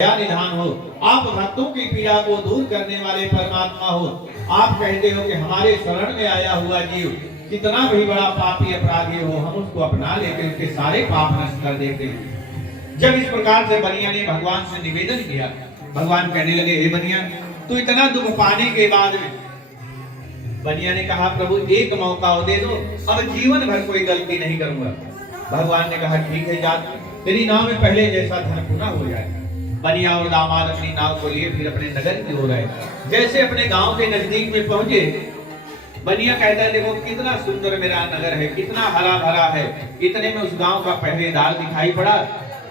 दया निधान हो, आप भक्तों की पीड़ा को दूर करने वाले परमात्मा हो। आप कहते हो कि हमारे शरण में आया हुआ जीव कितना भी बड़ा पापी अपराधी हो, हम उसको अपना लेते उसके सारे पाप नष्ट कर देते हैं। जब इस प्रकार से बनिया ने भगवान से निवेदन किया, भगवान कहने लगे, हे बनिया, तू इतना दुख पाने के बाद में, बनिया ने कहा, प्रभु एक मौका दे दो, अब जीवन भर कोई गलती नहीं करूंगा। भगवान ने कहा, ठीक है, जा, तेरी नाव में पहले जैसा धन पूरा हो जाए। बनिया और दामाद अपनी नाव को लिए फिर अपने नगर की ओर आए। जैसे अपने गांव के नजदीक में पहुंचे, बनिया कहता है, देखो कितना सुंदर मेरा नगर है, कितना हरा भरा है। इतने में उस गांव का पहरेदार दिखाई पड़ा।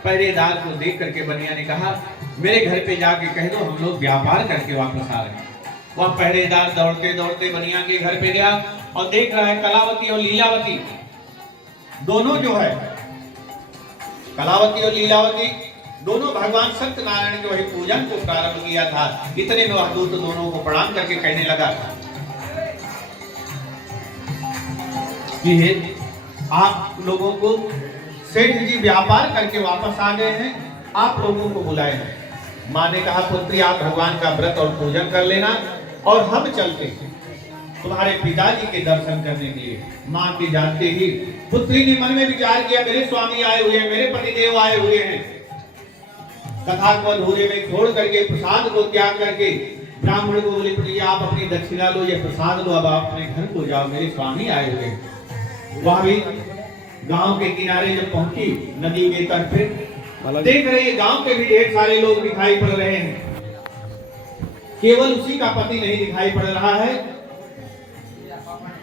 पहरेदार को देख करके बनिया ने कहा, मेरे घर पे जाके कह दो हम लोग व्यापार करके वापस आ रहे हैं। वह पहरेदार दौड़ते दौड़ते बनिया के घर पे गया और देख रहा है कलावती और लीलावती दोनों जो है, कलावती और लीलावती दोनों भगवान सत्यनारायण के वही पूजन को प्रारंभ किया था। इतने में वह दूत दोनों को प्रणाम करके कहने लगा कि आप लोगों को सेठ जी व्यापार करके वापस आ गए हैं, आप लोगों को बुलाए हैं। माँ ने कहा, पुत्री आप भगवान का व्रत और पूजन कर लेना और हम चलते हैं तुम्हारे पिताजी के दर्शन करने के लिए। माँ की जानते ही पुत्री ने मन में विचार किया, मेरे स्वामी आए हुए हैं, मेरे पतिदेव आए हुए हैं। कथा को अधूरे में छोड़ करके, प्रसाद को त्याग करके ब्राह्मण को बोले, पुत्री आप अपनी दक्षिणा लो, ये प्रसाद लो, अब आप अपने घर को जाओ, मेरे स्वामी आए हुए हैं। वह भी गांव के किनारे जब पहुंची, नदी के तट पे देख रहे हैं गांव के भी ढेर सारे लोग दिखाई पड़ रहे हैं, केवल उसी का पति नहीं दिखाई पड़ रहा है।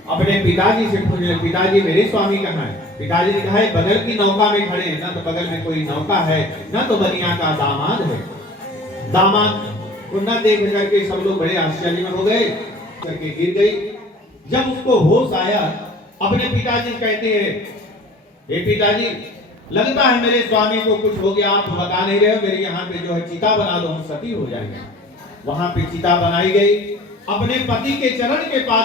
अपने पिताजी से पूछे, पिताजी मेरे स्वामी कहाँ है? पिताजी ने कहा, बगल की नौका में खड़े हैं। ना तो बगल में कोई नौका है, ना तो बनिया का दामाद है। दामाद को न देख करके सब लोग बड़े आश्चर्य में हो गए, करके गिर गई। जब उसको होश आया, अपने पिताजी कहते हैं, हे पिताजी, लगता है मेरे स्वामी को कुछ हो गया, आप बता नहीं रहे हो, मेरे यहाँ पे जो है चिता बना दो, हम सती हो जाएंगे। वहां पे चिता बनाई गई। अपने पति के चरण के पास